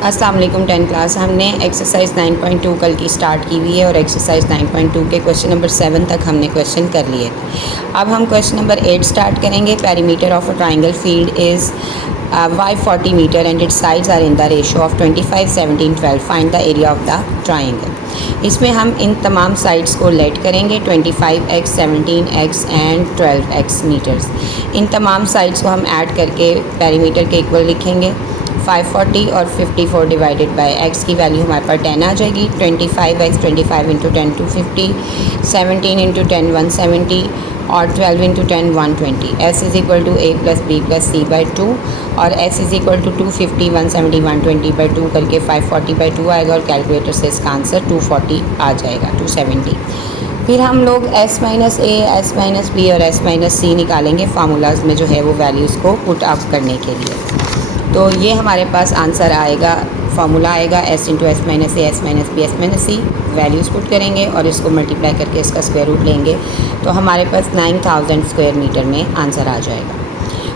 अस्सलाम वालेकुम 10 क्लास। हमने एक्सरसाइज 9.2 कल की स्टार्ट की हुई है और एक्सरसाइज 9.2 के क्वेश्चन नंबर 7 तक हमने क्वेश्चन कर लिए थे। अब हम क्वेश्चन नंबर 8 स्टार्ट करेंगे। Perimeter of a triangle field is 540 metre and its sides are in the ratio of 25, 17, 12। Find the area of the triangle. इसमें हम इन तमाम साइड्स को लेट करेंगे 25x, 17x and 12x metres. इन तमाम sides को हम add करके पेरीमीटर के इक्वल लिखेंगे। 540 और 54 डिवाइडेड बाय x की वैल्यू हमारे पास 10 आ जाएगी। 25x, 25 इंटू 10 250, 17 इंटू 10 170 और 12 into 10 120। s is equal to a plus B plus C by 2 और s is equal to 250, 170, 120 by 2 करके 540 बाई 2 आएगा और कैलकुलेटर से इसका आंसर 240 आ जाएगा, 270। फिर हम लोग s minus a, s minus B और s माइनस सी निकालेंगे फार्मूलाज में जो है वो वैल्यूज़ को पुट अप करने के लिए। तो ये हमारे पास आंसर आएगा, फार्मूला आएगा s into s minus a, s minus b, s minus c. Values put करेंगे और इसको मल्टीप्लाई करके इसका स्क्वायर रूट लेंगे तो हमारे पास 9000 स्क्वायर मीटर में आंसर आ जाएगा।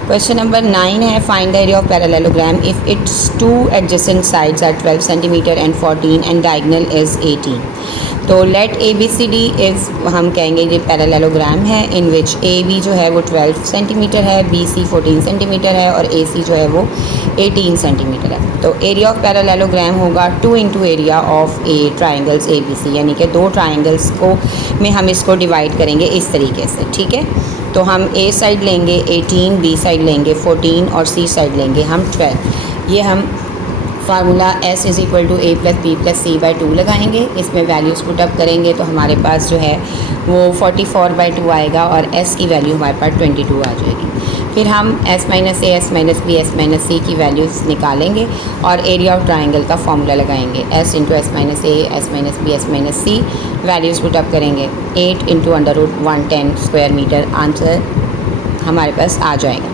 क्वेश्चन नंबर 9 है, find the area of parallelogram if its two adjacent sides are 12 centimetre and 14 and diagonal is 18। तो let A B C D is, हम कहेंगे ये पैरेललोग्राम है इन विच ए बी जो है वो 12 सेंटीमीटर है, बी सी 14 सेंटीमीटर है और ए सी जो है वो 18 सेंटीमीटर है। तो एरिया ऑफ पैरेललोग्राम होगा 2 into area of a triangles A B C, यानी कि दो ट्राइंगल्स को में हम इसको डिवाइड करेंगे इस तरीके से, ठीक है। तो हम ए साइड लेंगे 18, बी साइड लेंगे 14 और सी साइड लेंगे हम 12। ये हम formula s is equal to a plus B plus C by 2 लगाएंगे। इसमें वैल्यूज़ पुट अप करेंगे तो हमारे पास जो है वो 44 बाई 2 आएगा और s की वैल्यू हमारे पास 22 आ जाएगी। फिर हम s minus a, s minus b, s minus c की वैल्यूज़ निकालेंगे और एरिया ऑफ ट्राइंगल का फार्मूला लगाएंगे s into s minus a, s minus b, s minus c. Values put up करेंगे 8 into under root 110 square metre, answer हमारे पास आ जाएगा।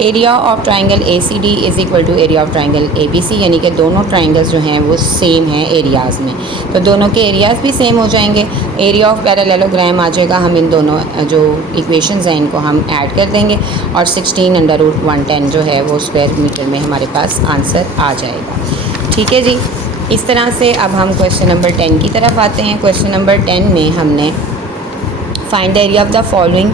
Area of triangle A C D is equal to area of triangle A B C, यानी कि दोनों triangles जो हैं वो सेम हैं एरियाज़ में, तो दोनों के एरियाज़ भी सेम हो जाएंगे। एरिया ऑफ पैरेललोग्राम आ जाएगा, हम इन दोनों जो इक्वेशंस हैं इनको हम ऐड कर देंगे और 16 अंडर रूट 110 जो है वो स्क्वायर मीटर में हमारे पास आंसर आ जाएगा। ठीक है जी। इस तरह से अब हम क्वेश्चन नंबर 10 की तरफ आते हैं। क्वेश्चन नंबर 10 में हमने find the area of the following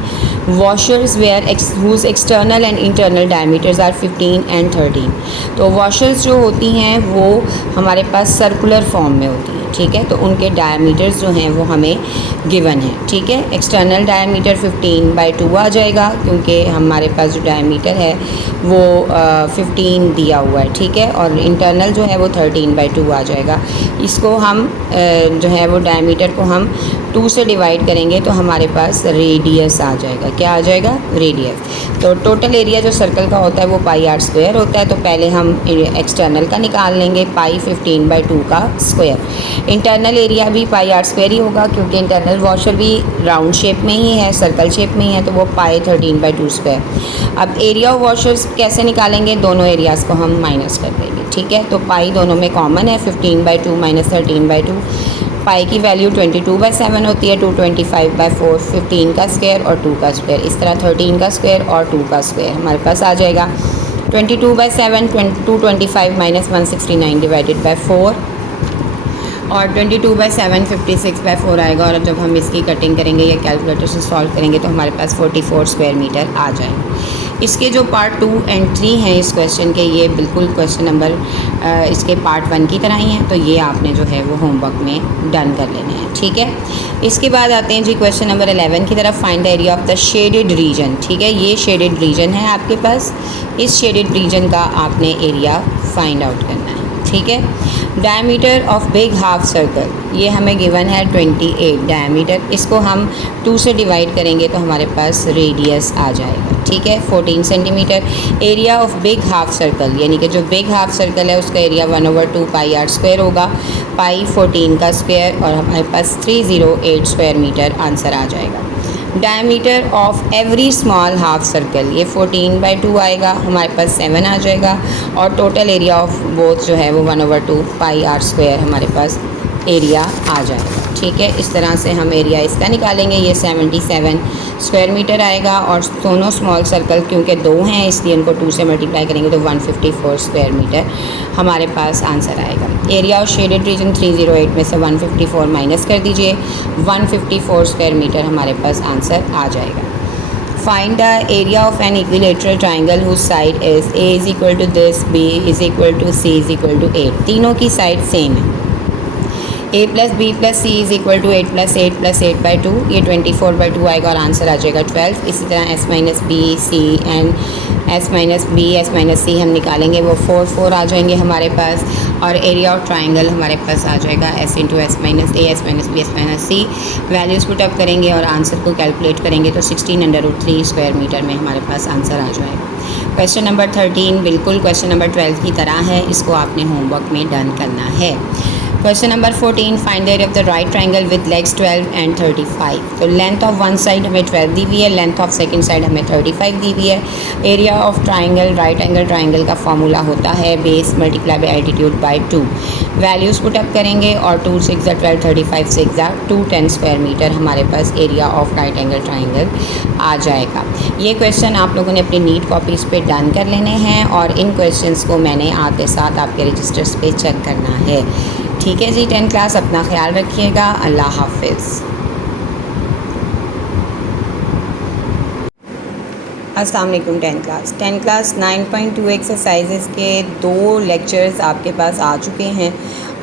washers where whose external and internal diameters are 15 and 13। तो वॉशर्स जो होती हैं वो हमारे पास सर्कुलर फॉर्म में होती हैं, ठीक है। तो उनके डायमीटर्स जो हैं वो हमें गिवन है, ठीक है। एक्सटर्नल डायमीटर 15 बाई 2 आ जाएगा क्योंकि हमारे पास जो डायमीटर है वो 15 दिया हुआ है, ठीक है। और इंटरनल जो है वो 13 बाई 2 आ जाएगा। इसको हम जो है वो डायमीटर को हम 2 से डिवाइड करेंगे तो हमारे पास रेडियस आ जाएगा। क्या आ जाएगा? रेडियस। तो टोटल एरिया जो सर्कल का होता है वो पाई आर स्क्वायर होता है, तो पहले हम एक्सटर्नल का निकाल लेंगे, पाई 15 बाई 2 का स्क्वायर। इंटरनल एरिया भी पाई आर स्क्वायर ही होगा क्योंकि इंटरनल वॉशर भी राउंड शेप में ही है, सर्कल शेप में ही है, तो वो पाई 13 बाई 2 स्क्वायर। अब एरिया ऑफ वॉशर्स कैसे निकालेंगे? दोनों एरियाज़ को हम माइनस कर देंगे, ठीक है। तो पाई दोनों में कॉमन है, 15 बाई 2 माइनस 13 बाई 2। पाई की वैल्यू 22 बाई 7 होती है, 225 बाई 4, 15 का स्क्वायर और 2 का स्क्वायर। इस तरह 13 का स्क्वायर और 2 का स्क्वायर हमारे पास आ जाएगा। 22 बाई 7 225 माइनस 169 डिवाइडेड बाई 4 और 22 बाई 7 56 बाई 4 आएगा। और जब हम इसकी कटिंग करेंगे या कैलकुलेटर से सॉल्व करेंगे तो हमारे पास 44 स्क्वायर मीटर आ जाएगा। इसके जो पार्ट 2 एंड 3 हैं इस क्वेश्चन के, ये बिल्कुल क्वेश्चन नंबर इसके पार्ट 1 की तरह ही हैं, तो ये आपने जो है वो होमवर्क में डन कर लेने हैं, ठीक है। इसके बाद आते हैं जी क्वेश्चन नंबर 11 की तरफ। Find the area of the shaded region, ठीक है। ये शेडेड रीजन है आपके पास, इस शेडेड रीजन का आपने एरिया फाइंड आउट करना है, ठीक है। Diameter of big half circle, ये हमें गिवन है 28 डायमीटर। इसको हम 2 से डिवाइड करेंगे तो हमारे पास रेडियस आ जाएगा, ठीक है, 14 centimetre. Area of big half circle, यानी कि जो बिग हाफ सर्कल है उसका एरिया 1/2 पाई आर स्क्वायर होगा, पाई 14 का स्क्वायर और हमारे पास 308 स्क्वायर मीटर आंसर आ जाएगा। Diameter of every small half circle, ये 14 बाई 2 आएगा, हमारे पास 7 आ जाएगा। और टोटल एरिया ऑफ बोथ जो है वो 1/2 पाई आर स्क्वायर हमारे पास एरिया आ जाएगा। ठीक है, इस तरह से हम एरिया इसका निकालेंगे। ये 77 स्क्वायर मीटर आएगा और दोनों स्मॉल सर्कल क्योंकि 2 हैं इसलिए इनको 2 से मल्टीप्लाई करेंगे तो 154 स्क्वायर मीटर हमारे पास आंसर आएगा। एरिया ऑफ शेडेड रीजन 308 में से 154 माइनस कर दीजिए, 154 स्क्वायर मीटर हमारे पास आंसर आ जाएगा। Find the area of an equilateral triangle whose side is A is equal to this, B is equal to C is equal to 8। तीनों की साइड सेम है। A plus B plus C is equal to 8 plus 8 plus 8/2, ये 24/2 आएगा और answer आ जाएगा 12। इसी तरह S minus b c and S minus b S minus c हम निकालेंगे, वो 4 आ जाएंगे हमारे पास और एरिया ऑफ ट्राइंगल हमारे पास आ जाएगा S into S minus a S minus b S minus c. Values put up करेंगे और आंसर को कैलकुलेट करेंगे तो 16√3 स्क्वायर मीटर में हमारे पास आंसर आ जाएगा। क्वेश्चन नंबर 13 बिल्कुल क्वेश्चन नंबर 12 की तरह है, इसको आपने होमवर्क में डन करना है। Question number 14 find the area of the right triangle with legs 12 and 35। तो लेंथ ऑफ वन साइड हमें 12 दी हुई है, लेंथ ऑफ सेकंड साइड हमें 35 दी हुई है। Area of triangle right angle triangle का फॉर्मूला होता है base multiply by altitude by 2। Values put up करेंगे और 2 6 12 35 6 210 स्क्वायर मीटर हमारे पास area of right angle triangle आ जाएगा। ये क्वेश्चन आप लोगों ने अपनी नीट कॉपीज़ पे डन कर लेने हैं और इन क्वेश्चंस को मैंने आते साथ आपके रजिस्टर्स पे चेक करना है। ठीक है जी, 10th क्लास अपना ख्याल रखिएगा। अल्लाह हाफिज़। अस्सलाम वालेकुम 10th क्लास 9.2 एक्सरसाइजेज़ के 2 लेक्चर्स आपके पास आ चुके हैं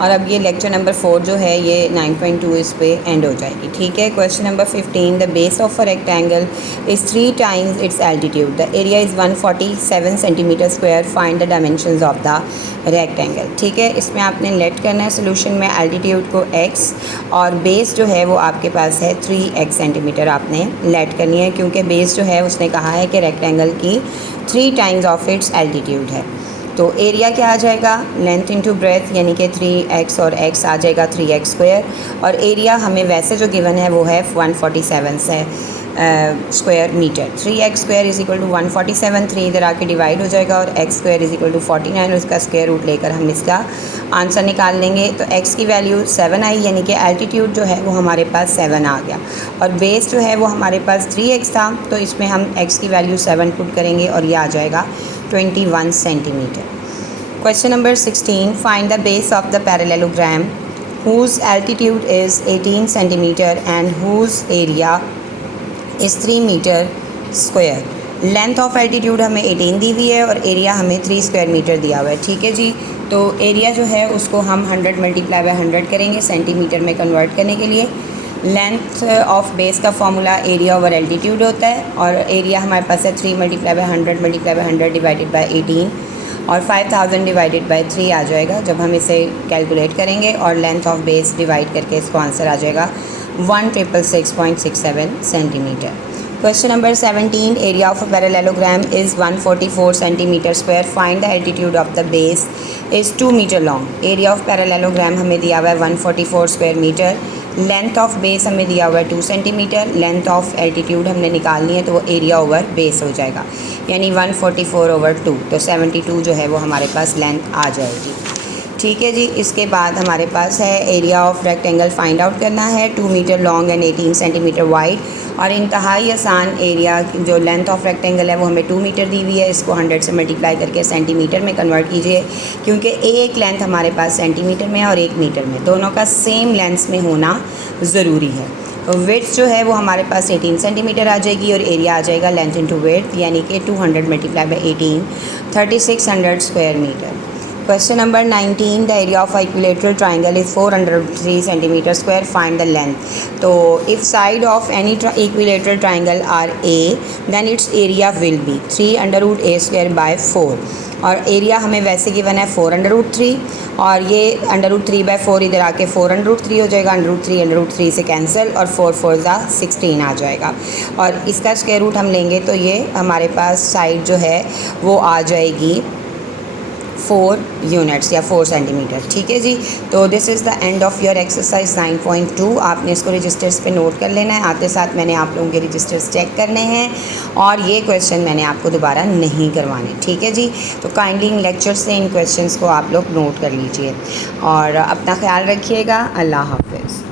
और अब ये लेक्चर नंबर 4 जो है ये 9.2 इस पे एंड हो जाएगी। ठीक है, question number 15 the base of a rectangle is 3 times it's altitude, the area is 147 centimetre square, find the dimensions of the rectangle. ठीक है, इसमें आपने लेट करना है सोल्यूशन में एल्टीट्यूड को x और बेस जो है वो आपके पास है 3x सेंटीमीटर आपने लेट करनी है क्योंकि बेस जो है उसने कहा है कि रेक्टेंगल की 3 टाइम्स ऑफ इट्स एल्टीट्यूड है। तो एरिया क्या आ जाएगा, लेंथ इंटू ब्रेथ यानी कि 3x और x आ जाएगा 3x स्क्वायर और एरिया हमें वैसे जो गिवन है वो है 147 से square metre. 3x square is equal to 147, 3 इधर आके डिवाइड हो जाएगा और x square is equal to 49 उसका स्क्वायर रूट लेकर हम इसका आंसर निकाल लेंगे। तो x की वैल्यू 7 आई यानी कि एल्टीट्यूड जो है वो हमारे पास 7 आ गया और बेस जो है वो हमारे पास 3x था तो इसमें हम x की वैल्यू 7 पुट करेंगे और ये आ जाएगा 21 centimetre. Question number 16 find the base of the parallelogram whose altitude is 18 centimetre and whose area is 3 metre square. Length of altitude हमें 18 दी हुई है और एरिया हमें 3 स्क्वायर मीटर दिया हुआ है। ठीक है जी, तो एरिया जो है उसको हम 100 मल्टीप्लाई बाई 100 करेंगे सेंटीमीटर में कन्वर्ट करने के लिए। लेंथ ऑफ बेस का फॉर्मूला एरिया ओवर एल्टीट्यूड होता है और एरिया हमारे पास है 3 multiply by 100 multiply by 100 divided by 18 और 5000 डिवाइडेड बाई 3 आ जाएगा जब हम इसे कैलकुलेट करेंगे और लेंथ ऑफ बेस डिवाइड करके इसको आंसर आ जाएगा 1,666.67 centimetre. Question number 17 area of a parallelogram is 144 centimetre square, find the altitude of the base is 2 metre long. Area of parallelogram हमें दिया हुआ है 144 square metre, length of base हमें दिया हुआ है 2 सेंटीमीटर, लेंथ ऑफ एल्टीट्यूड हमने निकालनी है तो वो एरिया ओवर बेस हो जाएगा यानी 144/2 तो 72 जो है वो हमारे पास लेंथ आ जाएगी। ठीक है जी, इसके बाद हमारे पास है area of rectangle find out करना है 2 metre long and 18 centimetre wide और इंतहाई आसान एरिया जो लेंथ ऑफ रेक्टेंगल है वो हमें 2 मीटर दी हुई है, इसको 100 से मल्टीप्लाई करके सेंटीमीटर में कन्वर्ट कीजिए क्योंकि एक लेंथ हमारे पास सेंटीमीटर में है और 1 मीटर में, दोनों का सेम लेंथ में होना ज़रूरी है। विड्थ जो है वो हमारे पास 18 सेंटीमीटर आ जाएगी और एरिया आ जाएगा लेंथ इंटू विड्थ यानी कि 200 multiply by 18 3600 square metre. Question number 19 the area of equilateral triangle is 403 centimetre square, find the length. तो if side of any equilateral triangle are a then its area will be 3√a² by 4 और area हमें वैसे given है 4√3 और ये √3/4 इधर आके 4√3 हो जाएगा, √3 से कैंसिल और 4 4 16 आ जाएगा और इसका स्क्वायर रूट हम लेंगे तो ये हमारे पास साइड जो है वो आ जाएगी 4 यूनिट्स या 4 सेंटीमीटर। ठीक है जी। तो this is the end of your exercise 9.2। आपने इसको रजिस्टर्स पे नोट कर लेना है। आते साथ मैंने आप लोगों के रजिस्टर्स चेक करने हैं और ये क्वेश्चन मैंने आपको दोबारा नहीं करवाने। ठीक है जी। तो काइंडली इन लेक्चर से इन क्वेश्चंस को आप लोग नोट कर लीजिए और अपना ख्याल रखिएगा। अल्लाह हाफ़िज़।